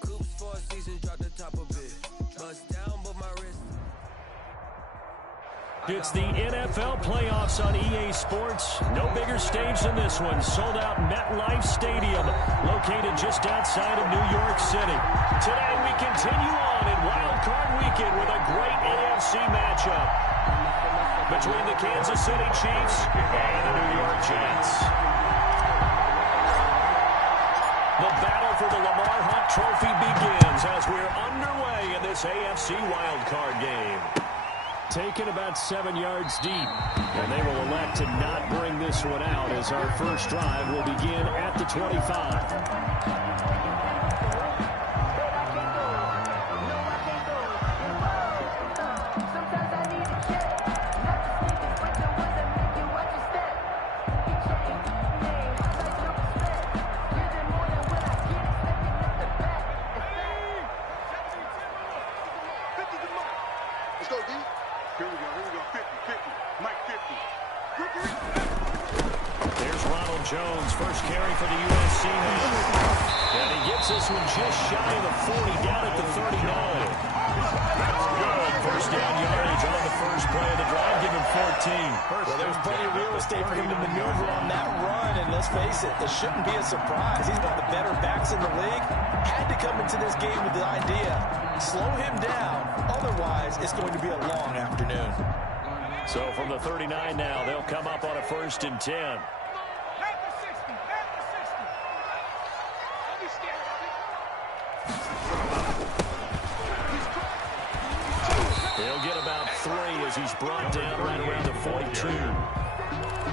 coops 4 seasons, drop the top a bit. Bust down, but my wrist. It's the NFL playoffs on EA Sports. No bigger stage than this one. Sold out MetLife Stadium, located just outside of New York City. Today we continue on in Wild Card Weekend with a great AFC matchup between the Kansas City Chiefs and the New York Jets. The battle for the Lamar Hunt Trophy begins as we're underway in this AFC Wild Card game. Taken about 7 yards deep, and they will elect to not bring this one out as our first drive will begin at the 25. Jones, first carry for the USC man. And he gets this one just shy of the 40, down at the 39. That's good. First down yardage on the first play of the drive, give him 14. Well, there's plenty of real estate for him to maneuver on that run, and let's face it, this shouldn't be a surprise. He's one of the better backs in the league. Had to come into this game with the idea, slow him down, otherwise it's going to be a long afternoon. So from the 39 now, they'll come up on a 1st and 10. He'll get about 3 as he's brought down right around the 42.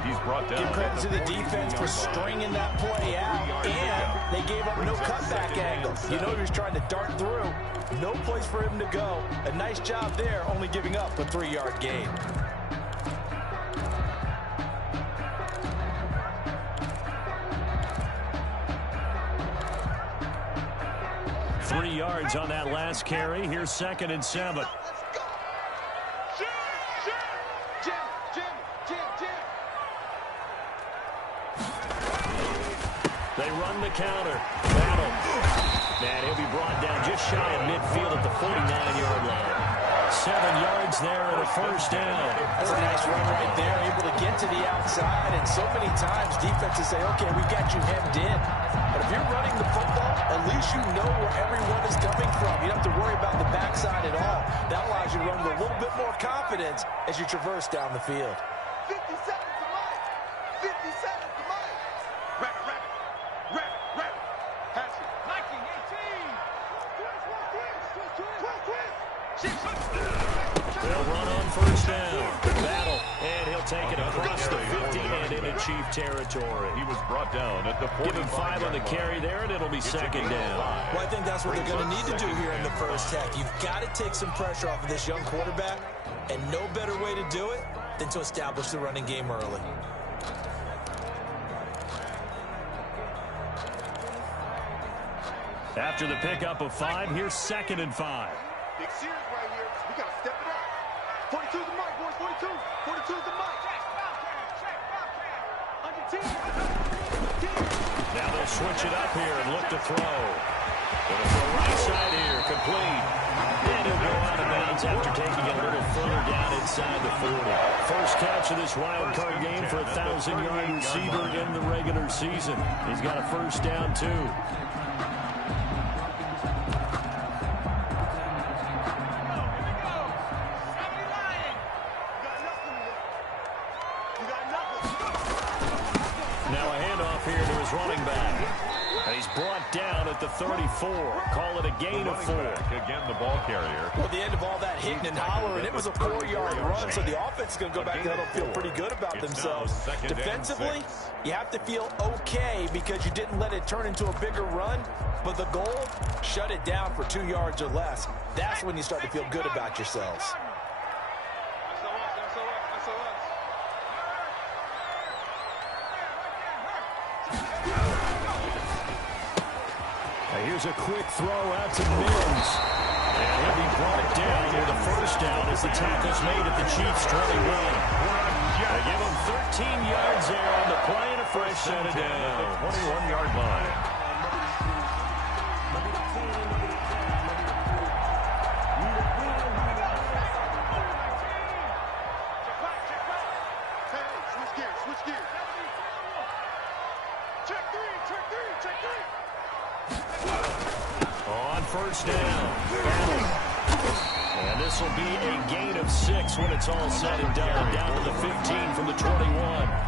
He's brought down. Give credit to the defense for stringing that play out, and they gave up no cutback angle. You know he was trying to dart through. No place for him to go. A nice job there, only giving up a 3-yard gain. Three yards on that last carry. Here's 2nd and 7. They run the counter. Battle. And he'll be brought down just shy of midfield at the 49-yard line. 7 yards there and a first down. That's a nice run right there. Able to get to the outside. And so many times defenses say, okay, we got you hemmed in. But if you're running the football, at least you know where everyone is coming from. You don't have to worry about the backside at all. That allows you to run with a little bit more confidence as you traverse down the field. 50 seconds to Mike. 50 seconds to Mike. Rabbit. Pass it. Nike 18. They'll run on first down. Battle. And he'll take it across the 50 and into Chief territory. He was brought down at the 45. Give him 5 on the carry there, and it'll be 2nd down. Well, I think that's what they're going to need to do here in the first half. You've got to take some pressure off of this young quarterback, and no better way to do it than to establish the running game early. After the pickup of 5, here's 2nd and 5. Big series right here. We got to step it up. 42 to Mike, boys. 42. 42 to Mike. Now they'll switch it up here and look to throw. Going to throw right side here. Complete. And he'll go out of bounds after taking a little further down inside the 40. First catch of this wild card game for a 1,000-yard receiver in the regular season. He's got a first down, too. Running back. And he's brought down at the 34. Call it a gain of 4. Again, the ball carrier. Well, the end of all that hitting and hollering, it was a 4-yard run, so the offense is going to go back there and feel pretty good about themselves. Defensively, you have to feel okay because you didn't let it turn into a bigger run, but the goal, shut it down for 2 yards or less. That's when you start to feel good about yourselves. Here's a quick throw out to Mims. And he'll be brought down with a first down as the tackle's made at the Chiefs' 21. They give him 13 yards there on the play and a fresh set of down. 21-yard line. first down. And this will be a gain of 6 when it's all said and done. Down to the 15 from the 21.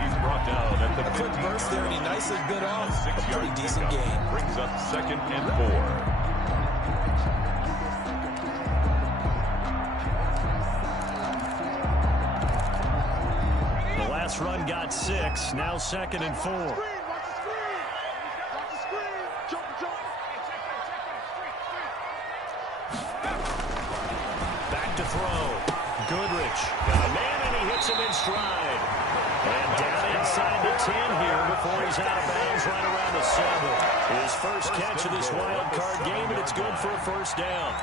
He's brought down at the 15. A quick burst there, and he nicely bit off. A pretty decent gain. Brings up 2nd and 4. Run got 6. Now 2nd and 4. Back to throw. Goodrich got a man, and he hits him in stride. And down inside the 10 here before he's out of bounds right around the 7. His first catch of this wild card game, and it's good for a first down.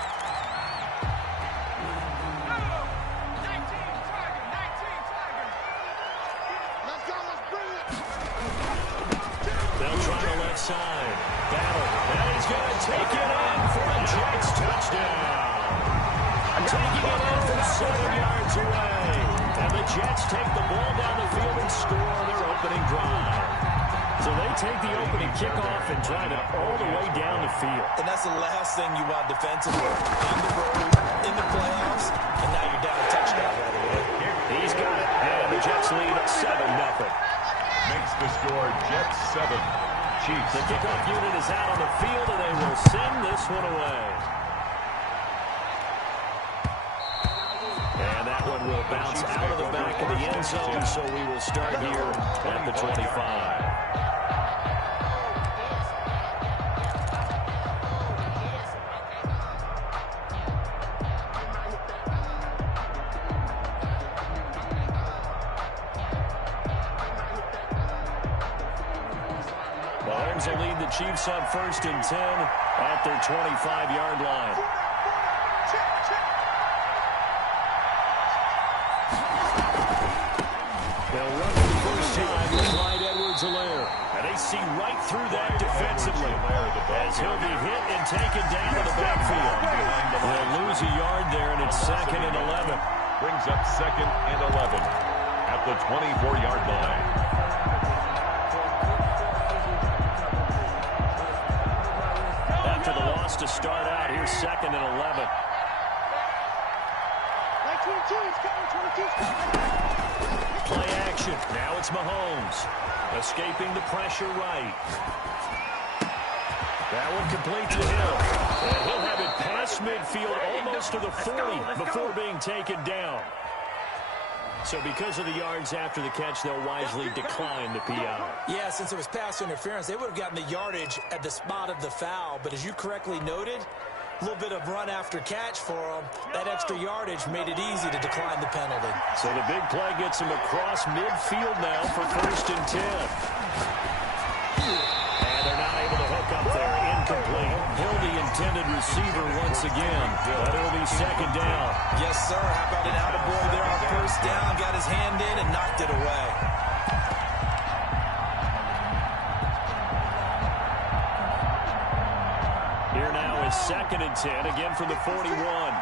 Side. Battle. And he's going to take it in for a Jets touchdown. Taking it in from 7 yards away. And the Jets take the ball down the field and score their opening drive. So they take the opening kickoff and drive it all the way down the field. And that's the last thing you want defensively. On the road, in the playoffs, and now you're down a touchdown right away. He's got it. And the Jets lead 7-0. Makes the score Jets 7. Chiefs. The kickoff unit is out on the field, and they will send this one away. And that one will bounce out of the back of the end zone, so we will start here at the 25. Mahomes will lead the Chiefs on 1st and 10 at their 25-yard line. They'll run for the first time with Clyde Edwards-Helaire. And they see right through that defensively as he'll be hit and taken down to the backfield. They'll lose a yard there, and it's 2nd and 11. Brings up 2nd and 11 at the 24-yard line. After the loss to start out, here's 2nd and 11. Play action. Now it's Mahomes. Escaping the pressure right. That one complete to Hill. And he'll have it past midfield almost to the 40 before being taken down. So because of the yards after the catch, they'll wisely decline the PI. Yeah, since it was pass interference, they would have gotten the yardage at the spot of the foul. But as you correctly noted, a little bit of run after catch for them. That extra yardage made it easy to decline the penalty. So the big play gets him across midfield now for 1st and 10. And they're not able to hook up there. Incomplete. Hill, the intended receiver once again. But it'll be 2nd down. Yes, sir. How about an attaboy there on 1st down? Got his hand in and knocked it away. Here now is 2nd and 10, again from the 41.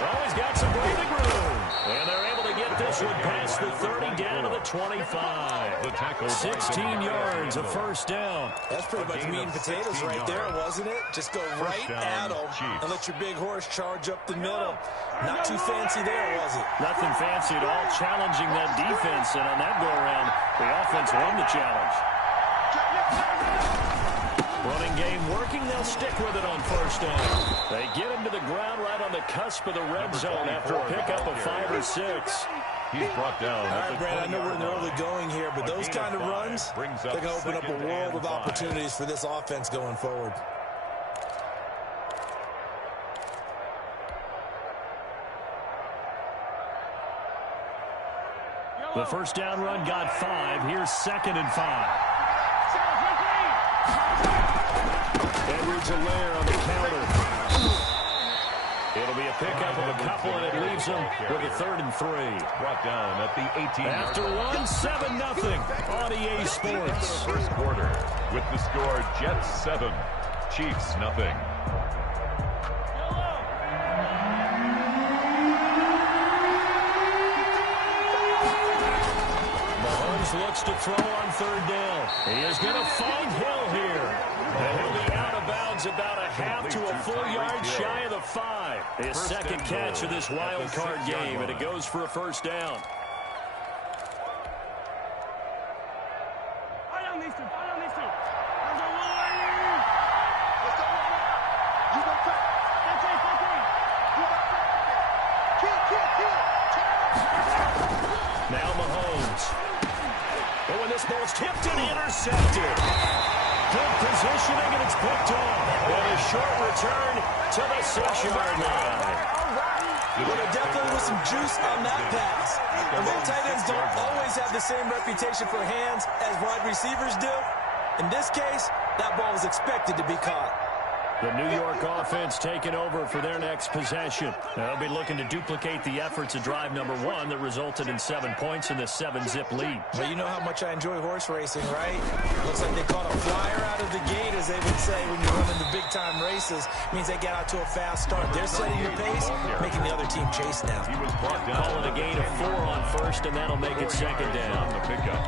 Always got some breathing room. And they're able to get this one past the 30 down to the 25. The tackle 16 yards, a 1st down. That's pretty much meat and potatoes right there, wasn't it? Just go right at them and let your big horse charge up the middle. Not too fancy there, was it? Nothing fancy at all, challenging that defense. And on that go-around, the offense won the challenge. Running game working, they'll stick with it on 1st down. They get him to the ground right on the cusp of the red zone after a pickup of 5 or 6. He's brought down. All right, Brad, I know we're in the early going here, but those kind of runs, they're going to open up a world of opportunities for this offense going forward. The 1st down run got 5. Here's 2nd and 5. Edwards-Helaire on the counter. It'll be a pickup of a couple, and it leaves them with a 3rd and 3. Brought down at the 18. After one, 7-0 on EA Sports. First quarter with the score Jets 7, Chiefs nothing. Mahomes looks to throw on third down. He is going to find Hill here. And he'll be out of bounds about a half to a full yard shy of the 5. His second catch of this wild card game, and it goes for a first down. Now Mahomes. But when this ball's tipped and intercepted. Good positioning, and it's picked off. And a short return to the 6-yard line. Well, there definitely was some juice on that pass. Although tight ends don't always have the same reputation for hands as wide receivers do, in this case, that ball was expected to be caught. The New York offense taking over for their next possession. They'll be looking to duplicate the efforts of drive number 1 that resulted in 7 points in the 7-zip lead. Well, you know how much I enjoy horse racing, right? Looks like they caught a flyer out of the gate, as they would say when you're running the big-time races. Means they get out to a fast start. They're setting the pace, making the other team chase now. Calling a gain of 4 on first, and that'll make it second down. The pickup.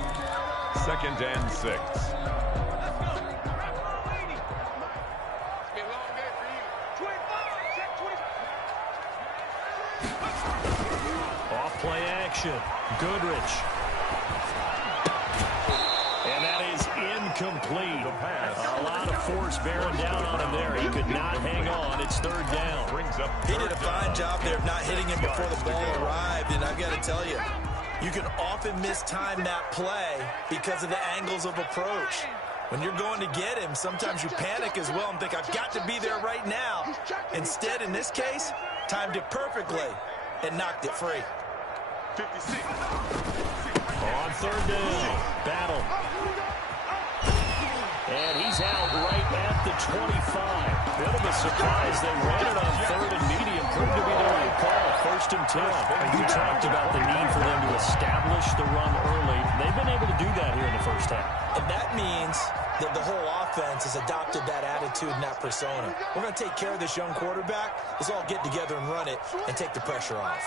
2nd and 6. Play action. Goodrich. And that is incomplete. A lot of force bearing down on him there. He could not hang on. It's third down. He did a fine job there of not hitting him before the ball arrived. And I've got to tell you, you can often mistime that play because of the angles of approach. When you're going to get him, sometimes you panic as well and think, I've got to be there right now. Instead, in this case, timed it perfectly and knocked it free. 56. On third down. Battle. And he's out right at the 25. Bit of a surprise. They ran it on third and medium. Proved to be the right call. 1st and 10. And you talked about the need for them to establish the run early. They've been able to do that here in the first half. And that means that the whole offense has adopted that attitude and that persona. We're going to take care of this young quarterback. Let's all get together and run it and take the pressure off.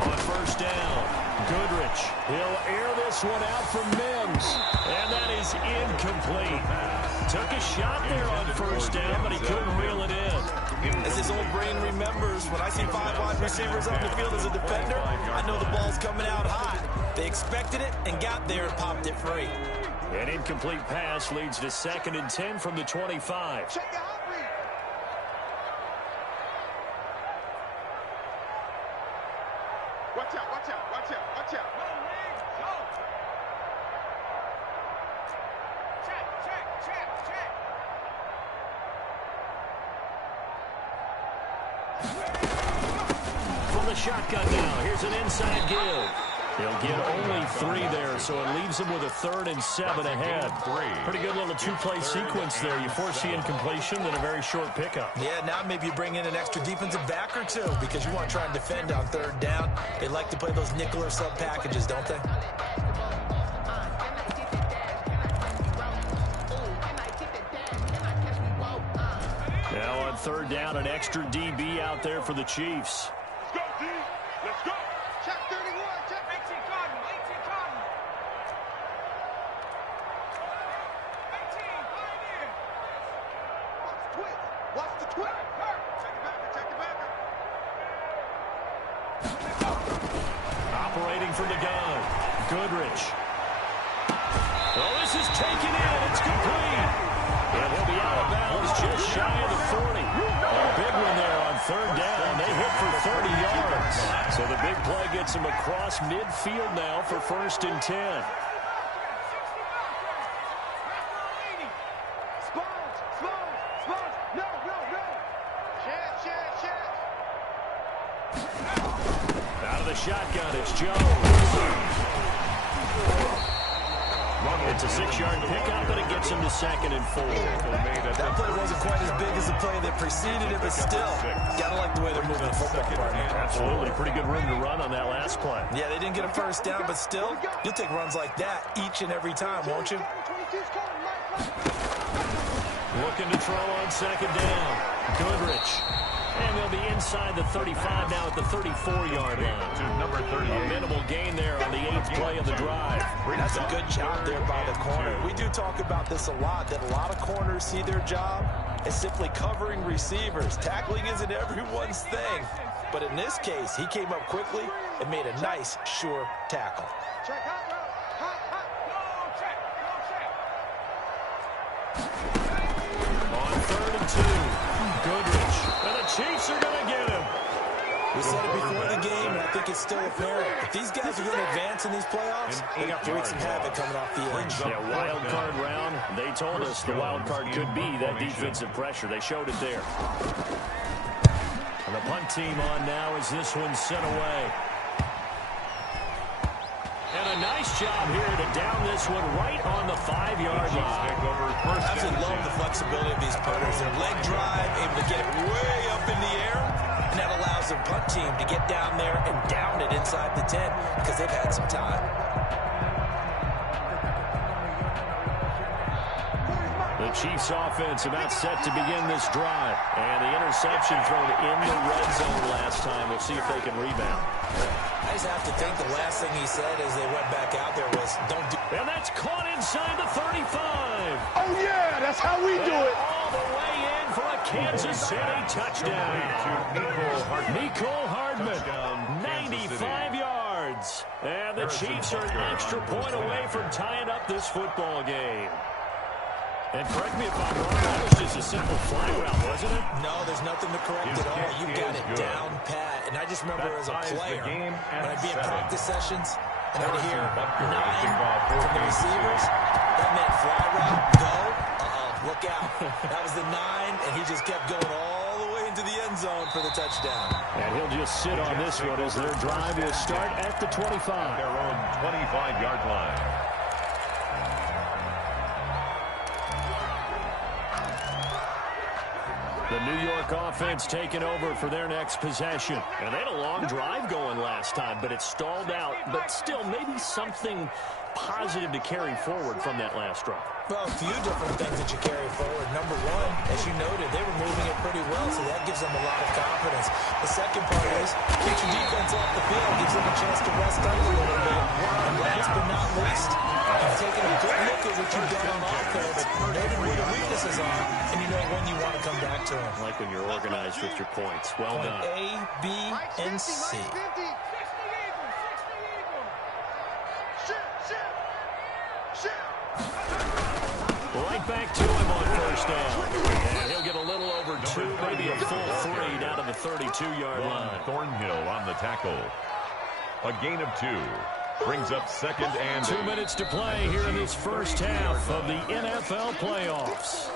On first down, Goodrich. He'll air this one out for Mims. And that is incomplete. Took a shot there on first down, but he couldn't reel it in. As his old brain remembers, when I see 5 wide receivers on the field as a defender, I know the ball's coming out hot. They expected it and got there and popped it free. An incomplete pass leads to 2nd and 10 from the 25. Watch out, watch out, watch out, watch out. From the shotgun now, here's an inside give. He'll get only 3 there, so it leaves him with a 3rd and 7 ahead. Pretty good little 2-play sequence there. You force the incompletion, then a very short pickup. Yeah, now maybe you bring in an extra defensive back or 2 because you want to try and defend on 3rd down. They like to play those nickel or sub packages, don't they? Now on 3rd down, an extra DB out there for the Chiefs. Let's go, D. Let's go. Check 31. Check 18 Cotton. 18 Cotton. 18 Pioneer. Watch the twist. Watch the twist. Check the backer. Check the backer. Operating from the gun. Goodrich. Well, this is taken in. It's complete. And he'll be out of bounds just shy of the 40. A big one there on 3rd down. They hit for 30 yards. So the big play gets him across midfield now for 1st and 10. Out of the shotgun, it's Jones. It's a 6-yard pickup, but it gets him to 2nd and 4. That play wasn't quite as big as the play that preceded it, but still, gotta like the way they're moving the football, partner. Absolutely. Pretty good room to run on that last play. Yeah, they didn't get a first down, but still, you'll take runs like that each and every time, won't you? Looking to throw on 2nd down. Goodrich. And they'll be inside the 35 now at the 34-yard line. To number 38. A minimal gain there on the 8th play of the drive. That's a good job there by the corner. We do talk about this a lot, that a lot of corners see their job as simply covering receivers. Tackling isn't everyone's thing. But in this case, he came up quickly and made a nice, sure tackle. Check hot route. Hot. On 3rd and 2, Goodrich. And the Chiefs are going to get him. We said it before the game, and I think it's still apparent. If these guys are going to advance in these playoffs, they're going to have to wreak some havoc coming off the edge. Yeah, wild card round. They told us the wild card could be that defensive pressure. They showed it there. And the punt team on now as this one's sent away. And a nice job here to down this one right on the 5-yard line. I absolutely love the flexibility of these punters. Their leg drive, able to get it way up in the air. And that allows the punt team to get down there and down it inside the 10 because they've had some time. The Chiefs offense about set to begin this drive. And the interception thrown in the red zone last time. We'll see if they can rebound. I just have to think the last thing he said as they went back out there was, don't do... And that's caught inside the 35. Oh, yeah, that's how we do it. All the way in for a Kansas City touchdown. Mecole Hardman, 95 yards. And the Chiefs are an extra point away from tying up this football game. And correct me if I'm wrong, that was just a simple fly route, wasn't it? No, there's nothing to correct at all. You got it down pat. And I just remember as a player, when I'd be in practice sessions, and I'd hear 9 from the receivers, that meant fly route, go, look out. That was the 9, and he just kept going all the way into the end zone for the touchdown. And he'll just sit on this one as their drive will start at the 25. Their own 25-yard line. The New York offense taking over for their next possession. And they had a long drive going last time, but it stalled out. But still, maybe something positive to carry forward from that last drive. Well, a few different things that you carry forward. Number one, as you noted, they were moving it pretty well, so that gives them a lot of confidence. The second part is, get your defense off the field, gives them a chance to rest up a little bit. And last but not least, you've taken a good look at what you've done on offense, noted where the weaknesses are, and you know when you want to come back to them. Like when you're organized with your points. Well done. A, B, and C. Right back to him on first down. And he'll get a little over 2, maybe a full 3 down to the 32-yard line. Thornhill on the tackle. A gain of 2. Brings up 2nd and 2 minutes to play here in this first half of the NFL playoffs.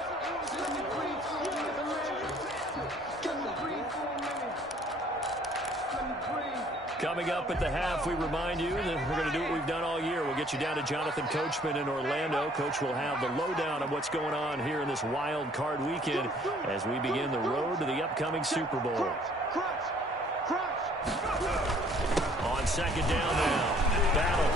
Coming up at the half, we remind you that we're going to do what we've done all year. We'll get you down to Jonathan Coachman in Orlando. Coach will have the lowdown of what's going on here in this wild card weekend as we begin the road to the upcoming Super Bowl. On second down now. Battle.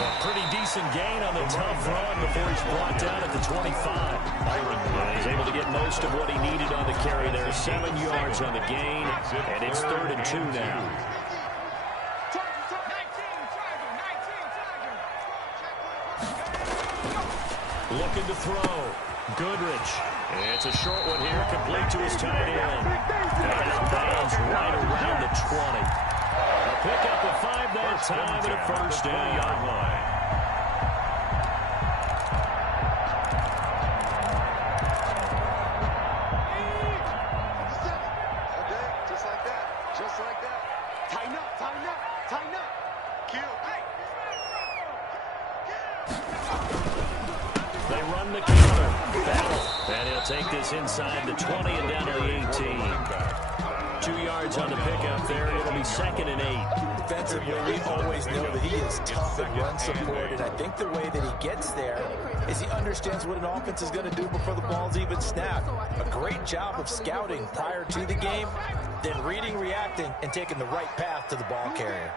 A pretty decent gain on the tough run before he's brought down at the 25. And he's able to get most of what he needed on the carry there. 7 yards on the gain, and it's 3rd and 2 now. Looking to throw. Goodrich. It's a short one here, complete to his tight end. And out of bounds right around the 20. A pickup of 5 that time and a first down. They run the counter. Battle. And he'll take this inside the 20 and down to the 18. 2 yards on the pickup there. It'll be 2nd and 8. Defensively, we always know that he is tough and run support, and I think the way that he gets there is he understands what an offense is going to do before the ball's even snapped. A great job of scouting prior to the game, then reading, reacting, and taking the right path to the ball carrier.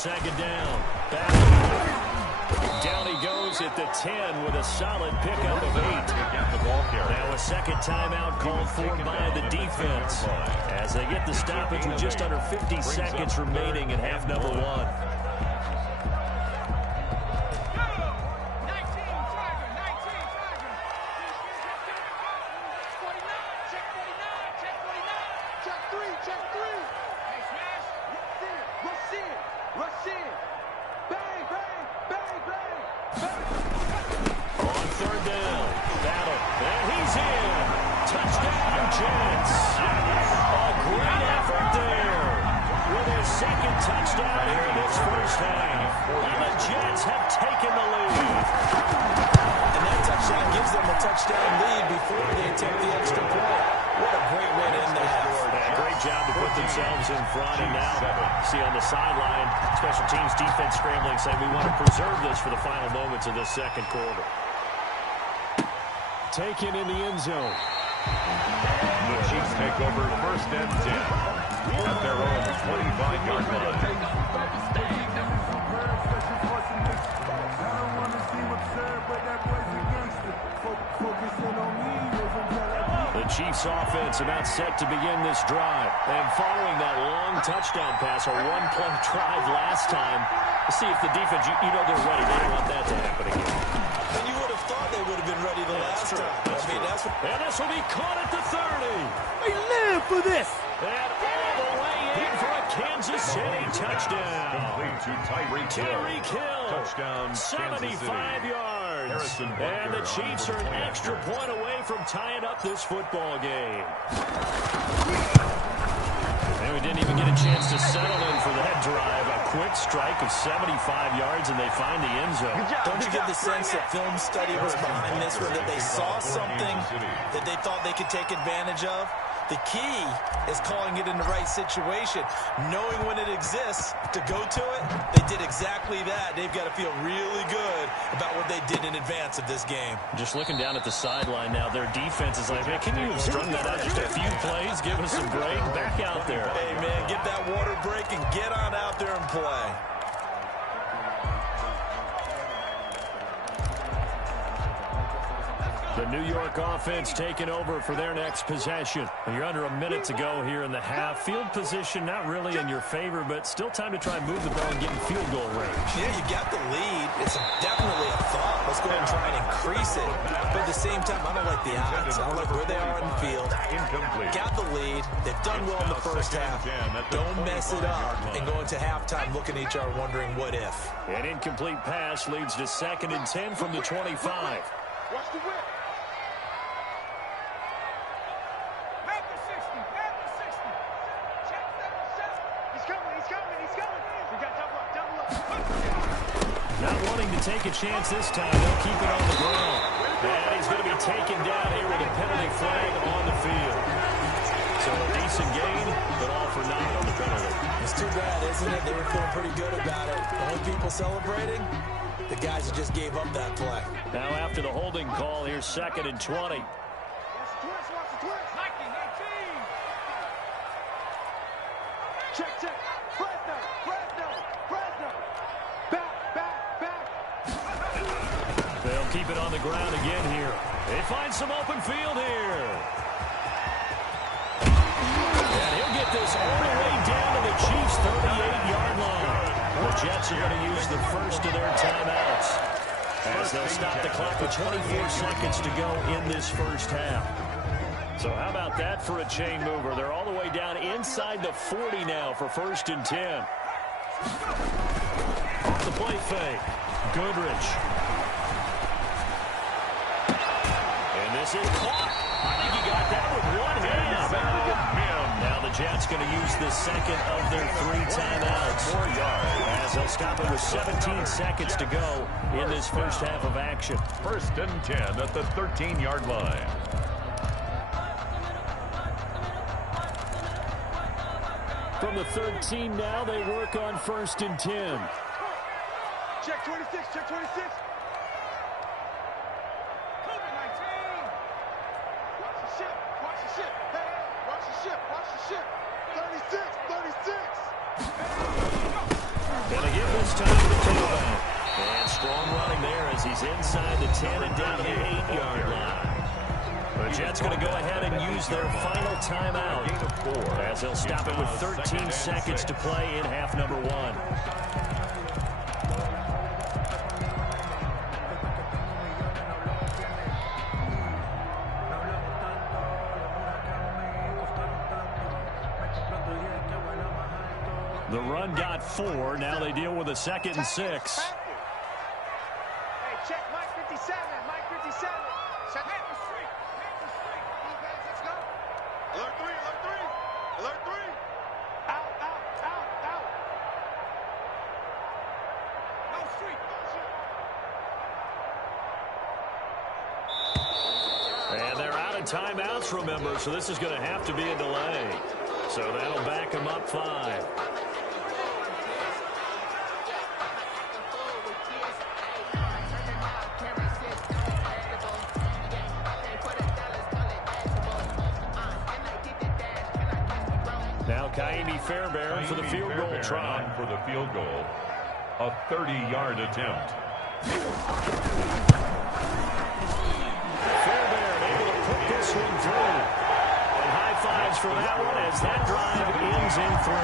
second down. Back. Down he goes at the 10 with a solid pickup of 8. Now a second timeout called for by the defense as they get the stoppage with just under 50 seconds remaining in half number 1. Themselves in front, and now see on the sideline, special teams defense scrambling, saying we want to preserve this for the final moments of this second quarter. Taken in the end zone. The Chiefs take over first and 10 at their own 25-yard line. The Chiefs offense about set to begin this drive. And following that long touchdown pass, a one-play drive last time, to see if the defense, you know they're ready. They don't want that to happen again. And you would have thought they would have been ready the last time. And this will be caught at the 30. We live for this. And all the way in for a Kansas City touchdown. Complete to Tyreek Hill. Touchdown, 75 yards. And the Chiefs are an extra point away from tying up this football game. And we didn't even get a chance to settle in for that drive. A quick strike of 75 yards, and they find the end zone. Don't you get the sense that film study was behind this, where that they saw something that they thought they could take advantage of? The key is calling it in the right situation, knowing when it exists to go to it. They did exactly that. They've got to feel really good about what they did in advance of this game. Just looking down at the sideline now, their defense is like, man, can you have strung that out just a few plays? Give us a break. Back out there. Hey, man, get that water break and get on out there and play. The New York offense taking over for their next possession. And you're under a minute to go here in the half. Field position not really in your favor, but still time to try and move the ball and get in field goal range. Yeah, you got the lead. It's definitely a thought. Let's go ahead and try and increase it. But at the same time, I don't like the odds. I like where they are on the field. Incomplete. Got the lead. They've done well in the first half. Don't mess it up and go into halftime looking at each other wondering what if. An incomplete pass leads to 2nd and 10 from the 25. Watch the whip. Not wanting to take a chance this time. They'll keep it on the ground. And he's going to be taken down here with a penalty flag on the field. So a decent gain, but all for naught on the penalty. It's too bad, isn't it? They were feeling pretty good about it. The only people celebrating, the guys who just gave up that play. Now after the holding call, here's 2nd and 20. Check. Fresno. Back. They'll keep it on the ground again here. They find some open field here. And he'll get this all the way down to the Chiefs' 38-yard line. The Jets are going to use the first of their timeouts as they'll stop the clock with 24 seconds to go in this first half. So how about that for a chain mover? They're all the way down inside the 40 now for 1st and 10. Off the play fake. Goodrich. And this is caught. I think he got that with one hand. Now the Jets going to use the second of their 3 timeouts. 4 yards. As they'll stop it with 17 seconds to go in this first half of action. 1st and 10 at the 13-yard line. From the 13 now, they work on 1st and 10. Check 26. COVID-19. Watch the ship. Hey, watch the ship. 36. And this time to tailback. And strong running there as he's inside the 10 and down to the 8-yard line. The Jets going to go ahead and use their final timeout as they'll stop it with 13 seconds to play in half number 1. The run got 4. Now they deal with a 2nd and 6. Hey, check Mike 57. Mike 57. Set hit the street. Hit the street. Defense, let's go. Alert 3. Alert 3. Alert 3. Out, out, out, out. No street. No shit. And they're out of timeouts, remember, so this is going to have to be a delay. So that'll back them up 5. Now Kaimi Fairbairn for the field goal try. For the field goal, a 30-yard attempt. Fairbairn able to put this one through. And high fives for that one as that drive ends in 3.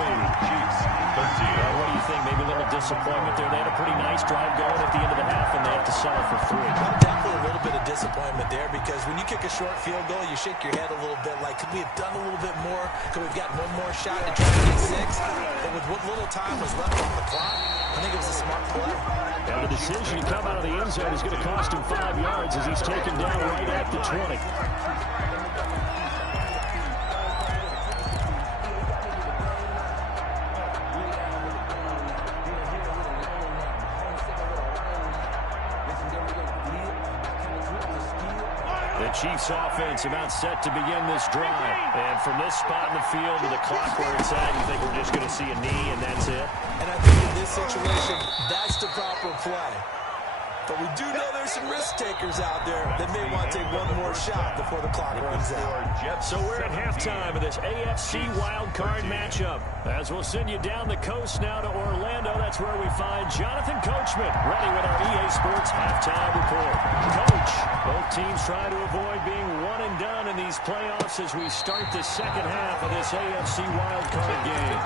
Chiefs, 13. What do you think? Maybe a little disappointment there. They had a pretty nice drive going at the end of the half, and they have to settle for 3. Definitely a little bit of disappointment there because when you kick a short field goal, you shake your head a little bit like, could we have done a little bit more? Could we have gotten one more shot to try to get 6? But with what little time was left on the clock, I think it was a smart play. Now the decision to come out of the end zone is going to cost him 5 yards as he's taken down right at the 20. The Chiefs offense about set to begin this drive. And from this spot in the field to the clock where it's at, you think we're just going to see a knee and that's it? And I think in this situation, that's the proper play. But we do know there's some risk takers out there that may want to take one more shot before the clock runs out. So we're at halftime of this AFC wildcard matchup. As we'll send you down the coast now to Orlando, that's where we find Jonathan Coachman ready with our EA Sports halftime report. Coach, both teams trying to avoid being one and done in these playoffs as we start the second half of this AFC wildcard game.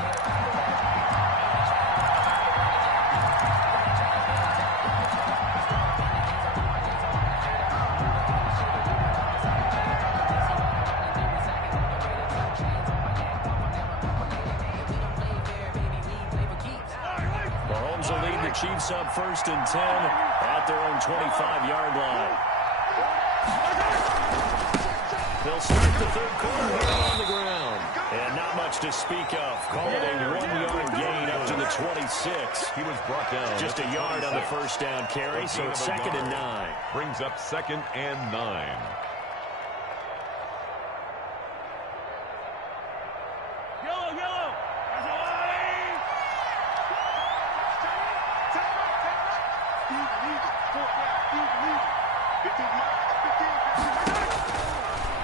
Chiefs up 1st and 10 at their own 25-yard line. They'll start the third quarter here on the ground. And not much to speak of. Call it a 1-yard gain up to the 26. He was brought down. Just a yard on the first down carry, so it's 2nd and 9. Brings up 2nd and 9.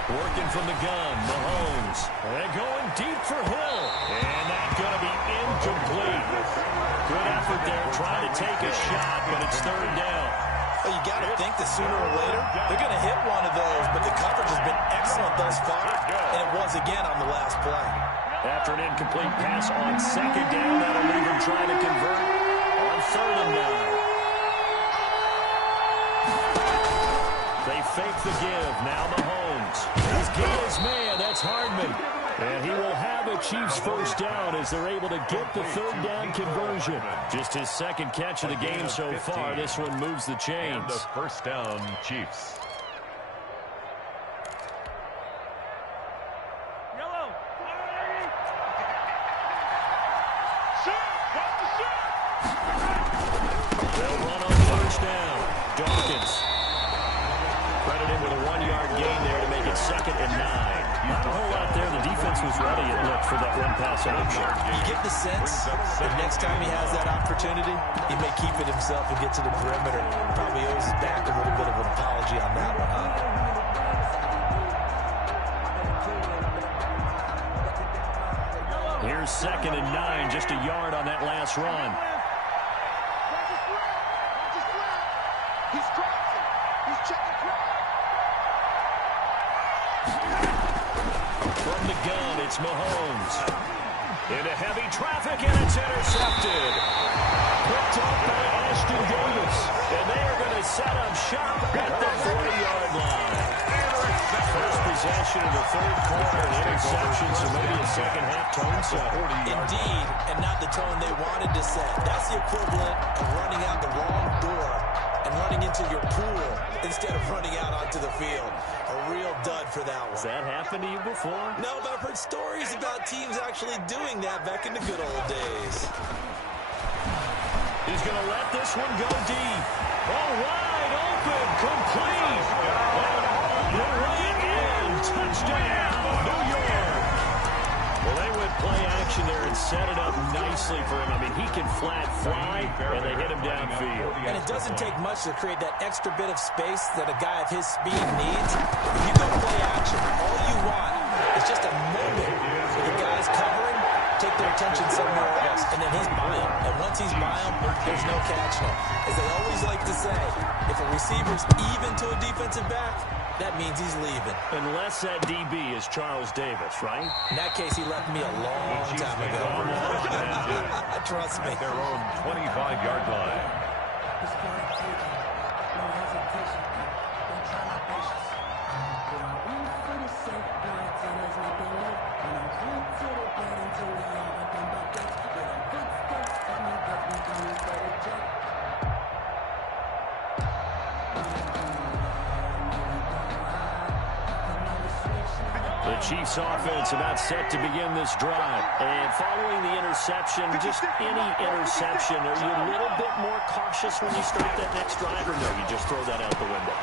Working from the gun, Mahomes. They're going deep for Hill. And that's going to be incomplete. Good effort there, trying to take a shot, but it's 3rd down. Well, you got to think that sooner or later, they're going to hit one of those, but the coverage has been excellent thus far, and it was again on the last play. After an incomplete pass on 2nd down, that'll leave him trying to convert on 3rd and 9. They fake the give. Now Mahomes. He's got his man. That's Hardman. And he will have a Chiefs first down as they're able to get the 3rd down conversion. Just his 2nd catch of the game so far. This one moves the chains. And the first down, Chiefs. They'll run on 1st down. Dawkins. Credited with a 1-yard gain there to make it 2nd and 9. Not a whole lot there. The defense was ready, it looked, for that one-pass option. You get the sense that next time he has that opportunity, he may keep it himself and get to the perimeter. Probably owes his back a little bit of an apology on that one, huh? Here's 2nd and 9, just a yard on that last run. He's crossing. He's checking ground. From the gun, it's Mahomes. Into heavy traffic, and it's intercepted. Picked up by Ashton Davis. And they are going to set up shop at the 40-yard line. First possession of the third quarter, an interception, so maybe a second-half tone setter. Indeed, and not the tone they wanted to set. That's the equivalent of running out the wrong door and running into your pool instead of running out onto the field. A real dud for that one. Has that happened to you before? No, but I've heard stories about teams actually doing that back in the good old days. He's going to let this one go deep. Oh, wide open, complete. The way in, touchdown, New York. Well, they would play action there and set it up nicely for him. I mean, he can flat fly, and they hit him downfield. And it doesn't take much to create that extra bit of space that a guy of his speed needs. If you go play action, all you want is just a moment where the guy's covering, take their attention somewhere else, and then he's by him. And once he's by him, there's no catching him. As they always like to say, if a receiver's even to a defensive back, that means he's leaving. Unless that DB is Charles Davis, right? In that case, he left me a long time ago. Trust me. At their own 25-yard line. The Chiefs offense about set to begin this drive. And following the interception, just any interception, are you a little bit more cautious when you start that next drive, or no, you just throw that out the window?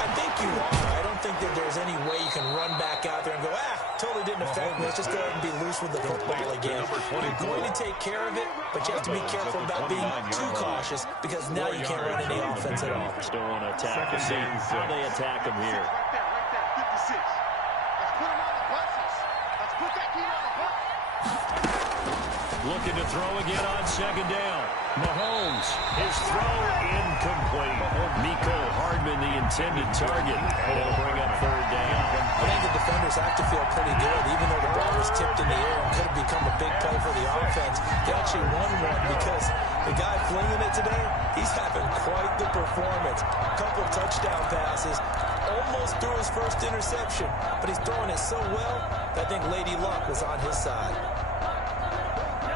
I think you are. I don't think that there's any way you can run back out there and go, totally didn't affect me. Let's just go ahead and be loose with the football again. You're going to take care of it, but you have to be careful about being too cautious because now you can't run any offense at all. Still want to attack and see how they attack him here. Right there, 56. Let's put him on the buses. Let's put that kid on the bus. Looking to throw again on second down. Mahomes, his throw incomplete. Mecole Hardman, the intended target. And it'll bring up third down. I think the defenders have to feel pretty good, even though the ball was tipped in the air and could have become a big play for the offense. They actually won one because the guy flinging it today, he's having quite the performance. A couple of touchdown passes, almost threw his first interception, but he's throwing it so well that I think Lady Luck was on his side.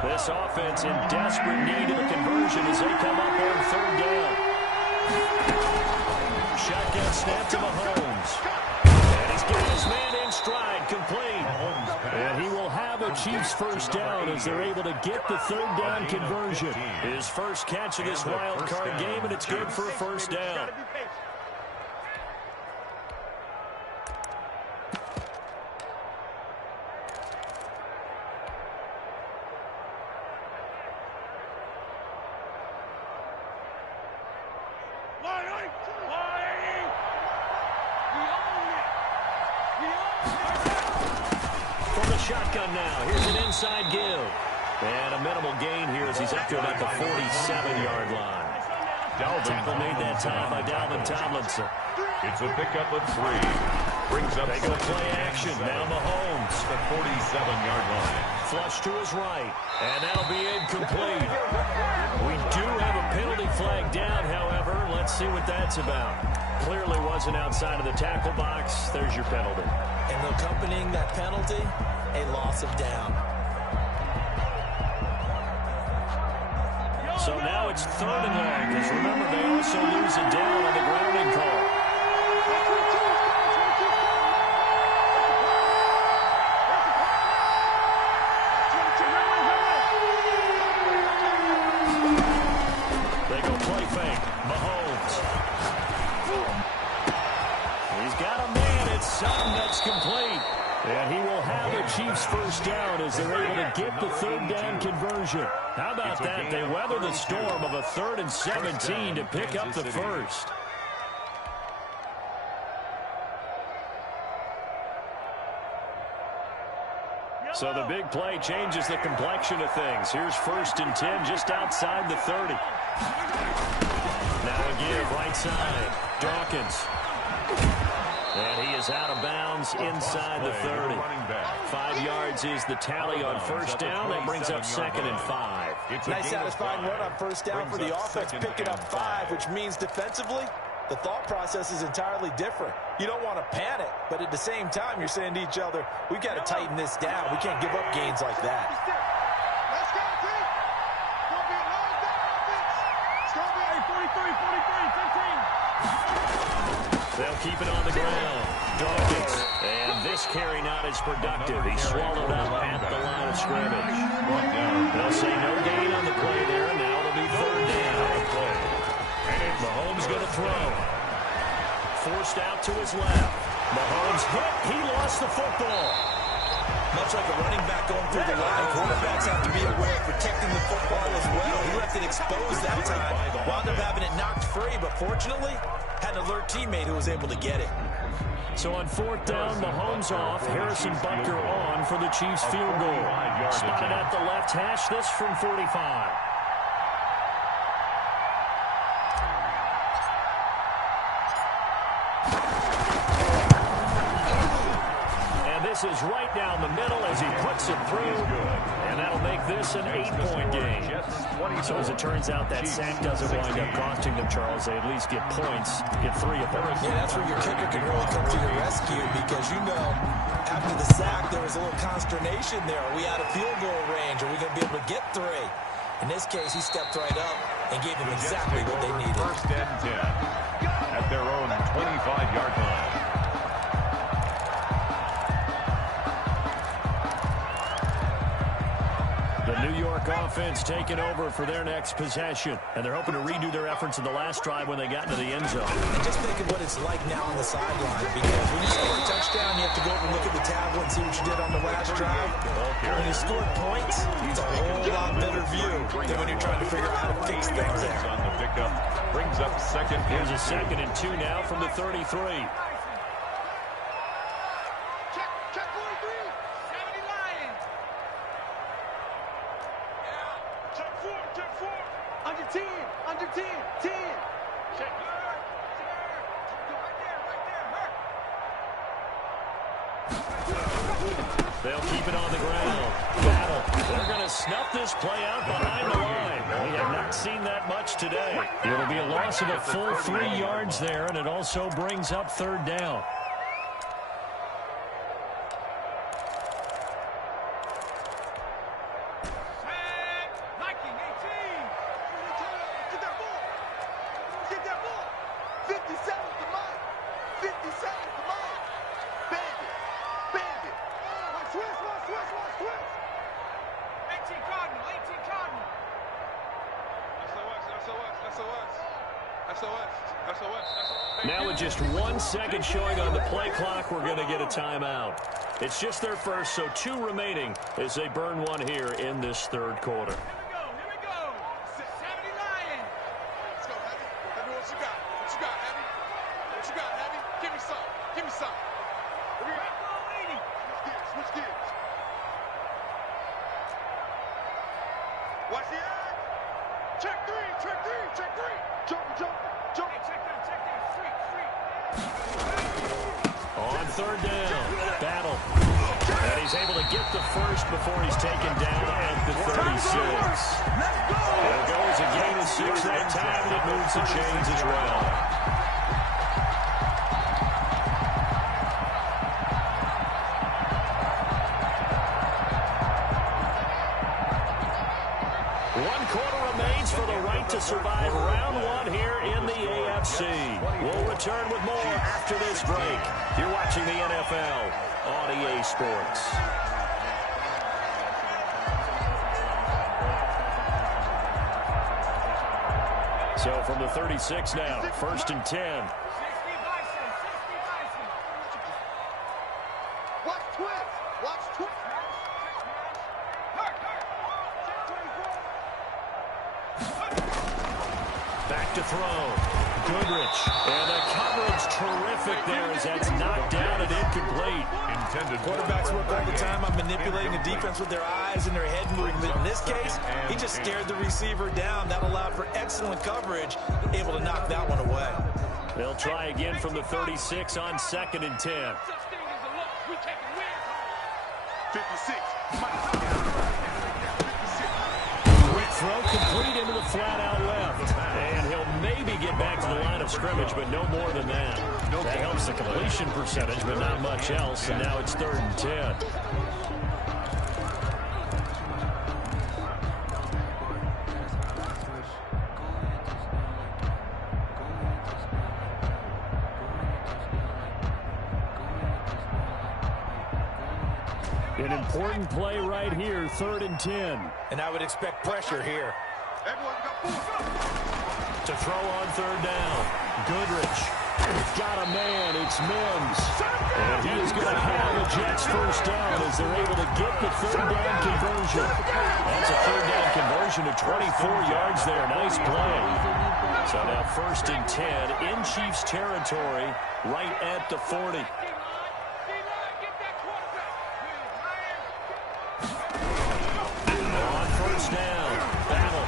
This offense in desperate need of a conversion as they come up on third down. Shotgun snap to Mahomes. And he's got his man in stride, complete. And he will have a Chiefs first down as they're able to get the third down conversion. His first catch of this wild card game, and it's good for a first down. Shotgun now. Here's an inside give. And a minimal gain here as he's up to about the 47-yard line. Tackle made that time by Dalvin Tomlinson. It's a pickup of 3. Brings up they go play action. Now Mahomes. The 47-yard line. Flush to his right. And that'll be incomplete. We do have a penalty flag down, however. Let's see what that's about. Clearly wasn't outside of the tackle box. There's your penalty. And accompanying that penalty, a loss of down. So now it's third and long, because remember, they also lose a down on the grounding call. They go play fake. Mahomes. He's got a man at Sutton that's complete. And he will have a Chiefs first down as they're able to get the third down conversion. How about that? They weather the storm of a 3rd and 17 to pick up the first. So the big play changes the complexion of things. Here's 1st and 10 just outside the 30. Now a give right side. Dawkins. And he is out of bounds inside the 30. 5 yards is the tally on first down. That brings up 2nd and 5. Nice satisfying run on first down for the offense, picking up 5, which means defensively, the thought process is entirely different. You don't want to panic, but at the same time, you're saying to each other, we've got to tighten this down. We can't give up gains like that. Let's go, T. It's going to be a long day offense. It's going to be 43, 15. They'll keep it on the ground. Dawkins. And this carry not as productive. He swallowed up at the line of scrimmage. They'll say no gain on the play there, and now it'll be 3rd down. Mahomes going to throw. Forced out to his left. Mahomes hit. He lost the football. Much like a running back going through the line, quarterbacks have to be aware of protecting the football as well. He left it exposed that time. Wound up having it knocked free, but fortunately, had an alert teammate who was able to get it. So on 4th down, Mahomes off. Harrison Butker on for the Chiefs field goal. Spotted at the left hash. This from 45. This is right down the middle as he puts it through, and that'll make this an 8-point game. So as it turns out, that sack doesn't wind up costing them, Charles. They at least get points, get 3 of them. Yeah, that's where your kicker can really come to your rescue because, you know, after the sack, there was a little consternation there. Are we out of field goal range? Are we going to be able to get 3? In this case, he stepped right up and gave them exactly what they needed. 1st and 10 at their own 25-yard line. The New York offense taking over for their next possession. And they're hoping to redo their efforts in the last drive when they got into the end zone. Just think of what it's like now on the sideline, because when you score a touchdown, you have to go over and look at the tablet and see what you did on the last drive. When you scored points, it's a whole lot better view than when you're trying to figure out how to fix things there. On the pickup, brings up 2nd. Here's a 2nd and 2 now from the 33. Check 43. 70 Lions. Check 4. Under 10. 10. Check. They'll keep it on the ground. Battle. They're going to snuff this play out behind the line. We have not seen that much today. It'll be a loss of a full 3 yards there, and it also brings up 3rd down. Now with just 1 second showing on the play clock, we're going to get a timeout. It's just their first, so 2 remaining as they burn 1 here in this 3rd quarter. Here we go. 70 Lions. Let's go, Heavy. Heavy, what you got? Heavy? What you got, Heavy? Give me some. Here we go. Switch gears. Watch the edge. Check 3. Jump. Check that. On 3rd down, Battle. And he's able to get the first before he's taken down at the 36. There goes a gain of 6 that time, and it moves the chains as well. To survive round 1 here in the AFC. We'll return with more after this break. You're watching the NFL on EA Sports. So from the 36 now, 1st and 10. Watch twist. Back to throw. Goodrich. And the coverage terrific there as that's knocked down and incomplete. Quarterbacks work all the time on manipulating the defense with their eyes and their head movement. In this case, he just stared the receiver down. That allowed for excellent coverage, able to knock that one away. They'll try again from the 36 on 2nd and 10. 56. Quick throw complete into the flat out left. And he'll maybe get back to the line of scrimmage, but no more than that. That helps the completion percentage, but not much else. And now it's 3rd and 10. An important play right here, 3rd and 10. And I would expect pressure here. To throw on 3rd down. Goodrich. Got a man. It's Mims. And he is going to have the Jets first down as they're able to get the 3rd down conversion. That's a 3rd down conversion of 24 yards there. Nice play. So now 1st and 10 in Chiefs territory right at the 40. On 1st down. Battle.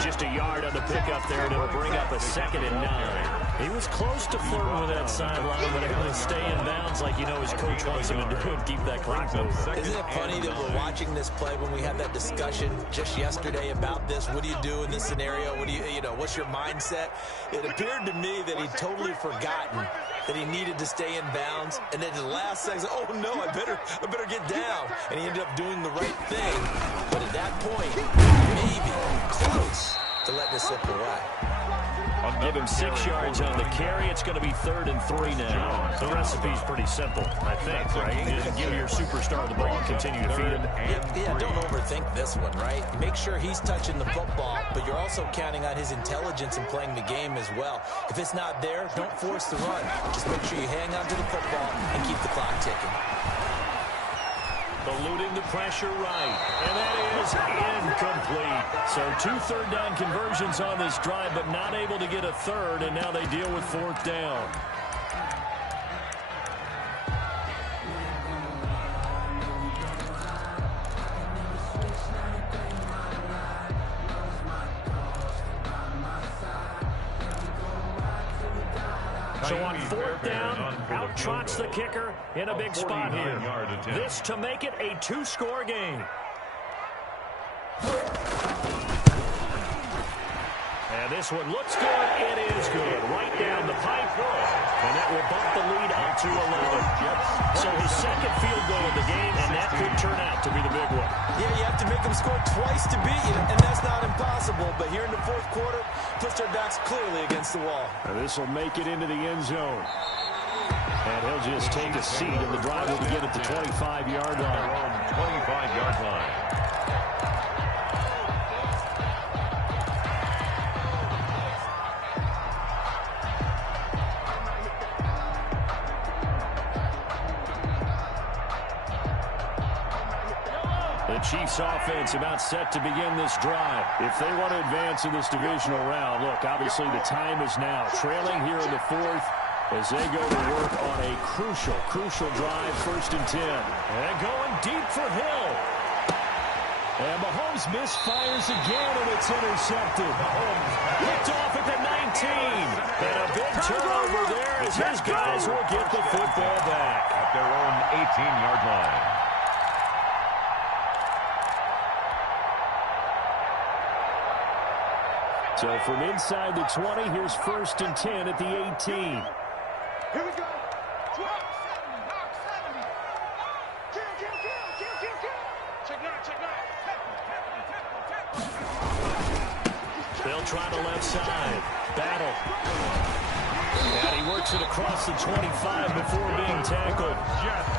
Just a yard on the pickup there, and it'll bring up a 2nd and 9. He was close to flirting with that sideline, but able to stay in bounds like you know his coach wants him to do and keep that clock moving. Isn't it funny that we're watching this play when we had that discussion just yesterday about this? What do you do in this scenario? What do you know, what's your mindset? It appeared to me that he'd totally forgotten that he needed to stay in bounds, and then the last second, oh no, I better get down. And he ended up doing the right thing. But at that point, maybe close to letting it slip away. Give him 6 yards on the carry. It's going to be 3rd and 3 now. The recipe's pretty simple, I think, right? You just give your superstar the ball and continue to feed him. Yeah, don't overthink this one, right? Make sure he's touching the football, but you're also counting on his intelligence in playing the game as well. If it's not there, don't force the run. Just make sure you hang on to the football and keep the clock ticking. Eluding the pressure right. And that is incomplete. So 2 3rd down conversions on this drive, but not able to get a 3rd, and now they deal with 4th down. So on 4th down, out trots the kicker in a big spot here. This to make it a 2-score game. And this one looks good. It is good. Right down the pipe. And that will bump the lead up to 11. So his 2nd field goal of the game, and that could turn out to be the big one. Yeah, you have to make them score twice to beat you, and that's not impossible. But here in the 4th quarter, puts their backs clearly against the wall. And this will make it into the end zone. And he'll just take a seat, and the drive will begin at the 25-yard line. 25-yard line. The Chiefs offense about set to begin this drive. If they want to advance in this divisional round, look, obviously the time is now. Trailing here in the 4th as they go to work on a crucial drive, 1st and 10. And going deep for Hill. And Mahomes misfires again, and it's intercepted. Picked off at the 19. And a big turnover there as his guys will get the football back. At their own 18-yard line. So from inside the 20, here's 1st and 10 at the 18. Here we go. Drop 70. Kill. Check nine. They'll try the left side. Battle. And he works it across the 25 before being tackled.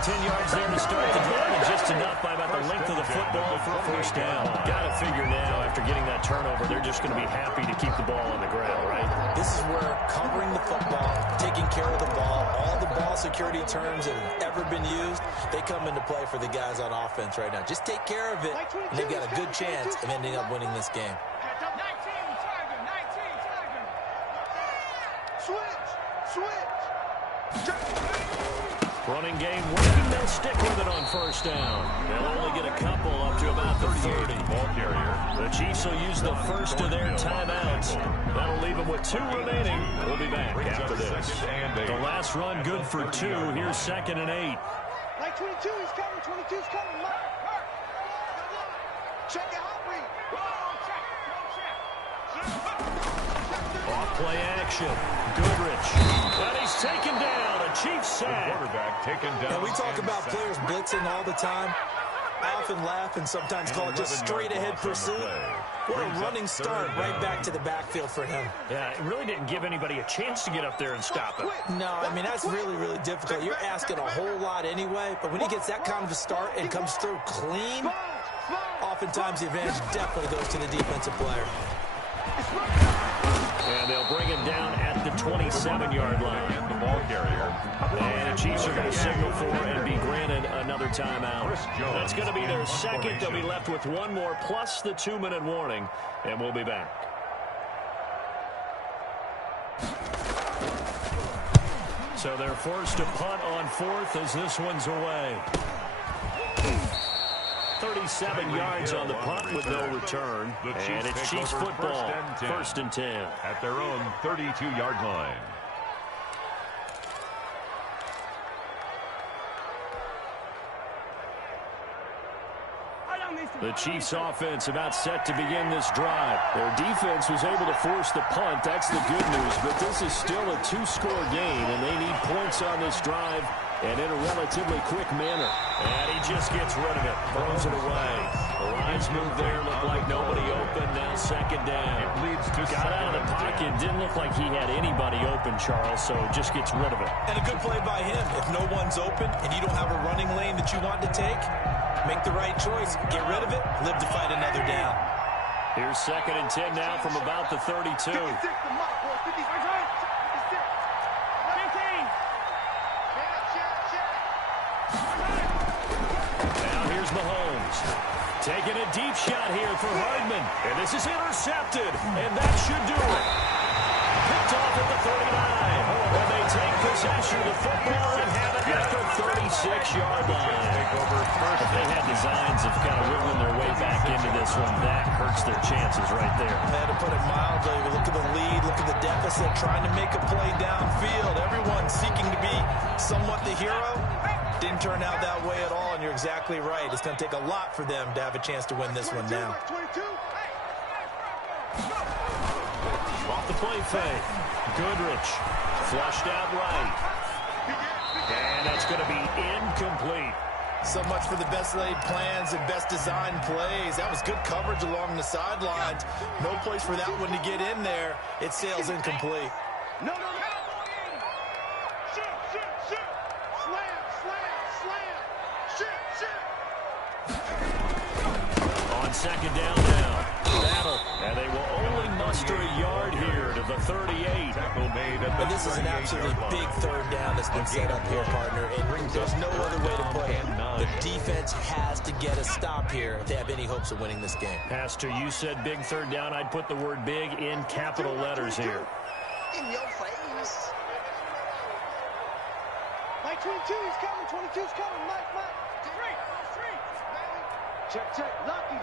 10 yards there to start the drive, and just enough by about the length of the football for a 1st down. Got to figure now, after getting that turnover, they're just going to be happy to keep the ball on the ground, right? This is where covering the football, taking care of the ball, all the ball security terms that have ever been used, they come into play for the guys on offense right now. Just take care of it, and they've got a good chance of ending up winning this game. 19, Tiger, 19. Running game working. They'll stick with it on first down. They'll only get a couple up to about the 30. Ball carrier. The Chiefs will use the first of their timeouts. That'll leave them with 2 remaining. We'll be back after this. The last run good for 2. Here's 2nd and 8. Like 22, he's coming. 22's coming. Mark. Check your hot read. Off play action. Goodrich. And he's taken down. A Chiefs sack. Quarterback taken down. And we talk about players blitzing all the time. I often laugh and sometimes call it just straight ahead pursuit. What a running start right back to the backfield for him. Yeah, it really didn't give anybody a chance to get up there and stop him. No, I mean, that's really, really difficult. You're asking a whole lot anyway, but when he gets that kind of a start and comes through clean, oftentimes the advantage definitely goes to the defensive player. And they'll bring him down at the 27-yard line. And the ball carrier. And the Chiefs are going to signal for and be granted another timeout. That's going to be their second. They'll be left with 1 more plus the 2-minute warning, and we'll be back. So they're forced to punt on 4th as this one's away. 37 yards on the punt with no return. And it's Chiefs football, 1st and 10. At their own 32-yard line. The Chiefs offense about set to begin this drive. Their defense was able to force the punt. That's the good news. But this is still a 2-score game, and they need points on this drive and in a relatively quick manner. And he just gets rid of it, throws it away. The lines move there, look like nobody open. Now 2nd down. It leads to got out of the pocket. Didn't look like he had anybody open, Charles, so just gets rid of it. And a good play by him. If no one's open and you don't have a running lane that you want to take, make the right choice. Get rid of it. Live to fight another down. Here's 2nd and 10 now from about the 32. Mahomes taking a deep shot here for Hardman. And this is intercepted. And that should do it. Picked off at the 39. And they take possession of the football and have it at the 36-yard line. If they had designs of kind of wiggling their way back into this one, that hurts their chances right there. I had to put it mildly. Look at the lead. Look at the deficit. Trying to make a play downfield. Everyone seeking to be somewhat the hero. Didn't turn out that way at all, and you're exactly right. It's going to take a lot for them to have a chance to win this one now. Off the play fake. Goodrich flushed out right. And that's going to be incomplete. So much for the best laid plans and best designed plays. That was good coverage along the sidelines. No place for that one to get in there. It sails incomplete. No. Shoot. Slam. Shoot. On 2nd down now. Battle. And they will only muster a yard here to the 38. But this is an absolutely big 3rd down that's been set up here, partner. And there's no other way to put it. The defense has to get a stop here if they have any hopes of winning this game. Pastor, you said big 3rd down. I'd put the word big in capital letters here. In your face. Mike 22, he's coming. 22's coming. Mike. Three. Check. Lucky.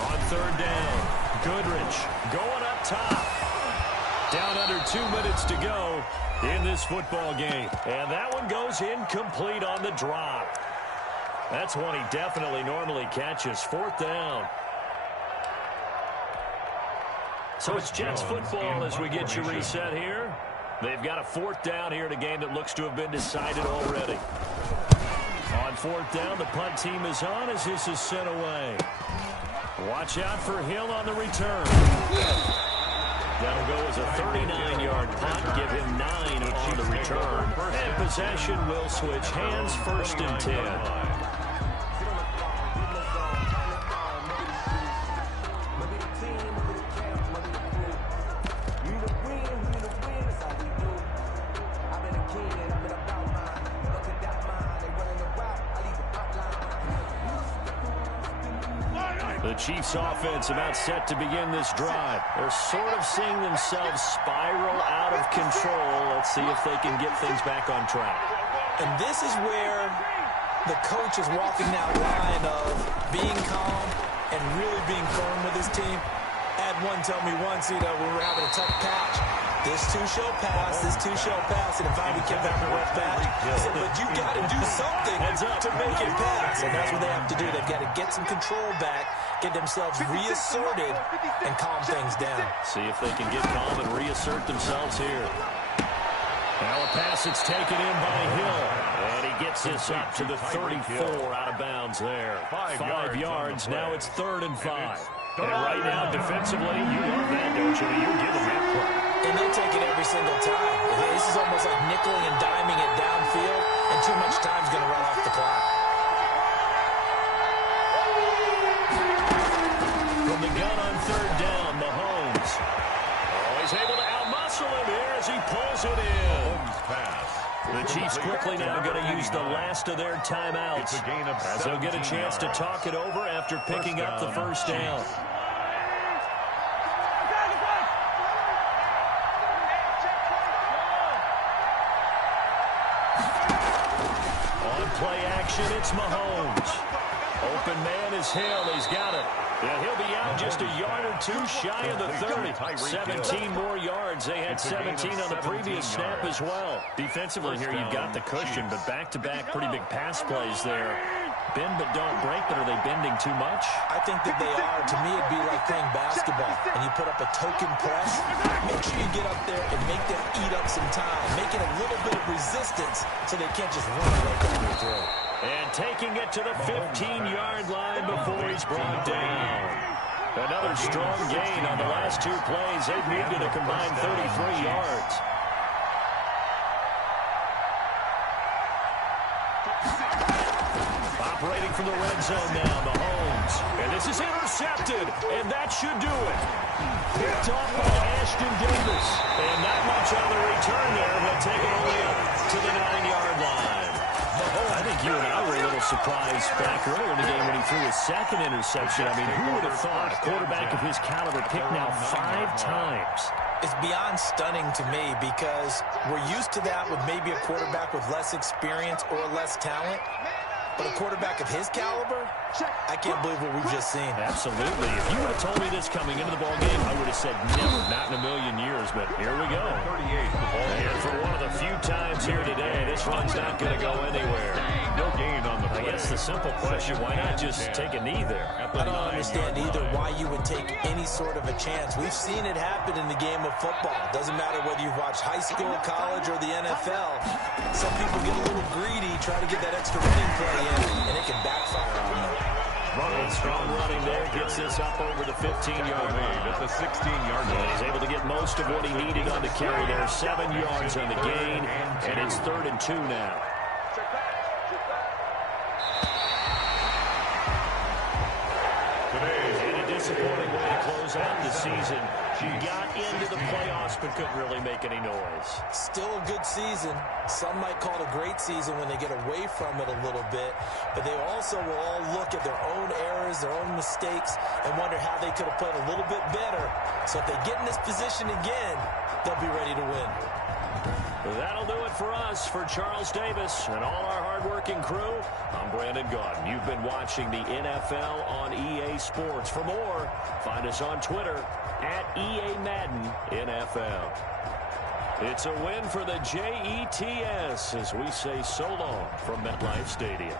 On 3rd down, Goodrich going up top. Down under 2 minutes to go in this football game. And that one goes incomplete on the drop. That's one he definitely normally catches. 4th down. So it's Jets football as we get you reset here. They've got a 4th down here in a game that looks to have been decided already. On 4th down, the punt team is on as this is sent away. Watch out for Hill on the return. That'll go as a 39-yard punt, give him 9 on the return. And possession will switch hands, 1st and 10. The Chiefs offense about set to begin this drive. They're sort of seeing themselves spiral out of control. Let's see if they can get things back on track. And this is where the coach is walking that line of being calm and really being firm with his team. I had one tell me once, we were having a tough patch. This too shall pass, this too shall pass. And if I kept having a rough patch, he said, but you got to do something to make it pass. And that's what they have to do. They've got to get some control back, get themselves reasserted, and calm things down. See if they can get calm and reassert themselves here. Now a pass that's taken in by Hill. And he gets this up to the 34 out of bounds there. 5 yards. Now it's 3rd and 5. And right now, defensively, you love that, don't you? You give them that play. And they'll take it every single time. This is almost like nickeling and diming it downfield, and too much time's going to run off the clock. From the gun on 3rd down, Mahomes. Oh, he's able to outmuscle him here as he pulls it in. The Chiefs quickly now going to use the last of their timeouts as they'll get a chance to talk it over after picking up the first down. On play action, it's Mahomes. Open man is Hill. He's got it. Yeah, he'll be out just a yard or two shy of the 30. 17 more yards. They had 17 on the previous snap as well. Defensively here, you've got the cushion, but back-to-back pretty big pass plays there. Bend but don't break, but are they bending too much? I think that they are. To me, it'd be like playing basketball, and you put up a token press. Make sure you get up there and make them eat up some time. Make it a little bit of resistance so they can't just run right down your throat. And taking it to the 15-yard line before he's brought down. Another strong gain on the last 2 plays. They've moved it a combined 33 yards. Operating from the red zone now, Mahomes. And this is intercepted, and that should do it. Picked off by Ashton Davis. And not much on the return there. He'll take it only up to the 9-yard line. I think you and I were a little surprised back earlier in the game when he threw his 2nd interception. I mean, who would have thought a quarterback of his caliber picked now 5 times? It's beyond stunning to me because we're used to that with maybe a quarterback with less experience or less talent. But a quarterback of his caliber, I can't believe what we've just seen. Absolutely. If you would have told me this coming into the ballgame, I would have said never, not in a million years. But here we go. And for one of the few times here today, this run's not going to go anywhere. No gain on the play. I guess the simple question, why not just take a knee there? I don't understand either why you would take any sort of a chance. We've seen it happen in the game of football. Doesn't matter whether you've watched high school, college, or the NFL. Some people get a little greedy, try to get that extra running play in, and it can backfire on them. Strong running there, gets this up over the 15-yard line. At the 16-yard line. He's able to get most of what he needed on the carry there. 7 yards on the gain, and it's 3rd and 2 now. In a disappointing way to close out the season. He got into the playoffs but couldn't really make any noise. Still a good season. Some might call it a great season when they get away from it a little bit, but they also will all look at their own errors, their own mistakes, and wonder how they could have played a little bit better. So if they get in this position again, they'll be ready to win. That'll do it for us. For Charles Davis and all our hardworking crew, I'm Brandon Gaudin. You've been watching the NFL on EA Sports. For more, find us on Twitter at EA Madden NFL. It's a win for the Jets as we say so long from MetLife Stadium.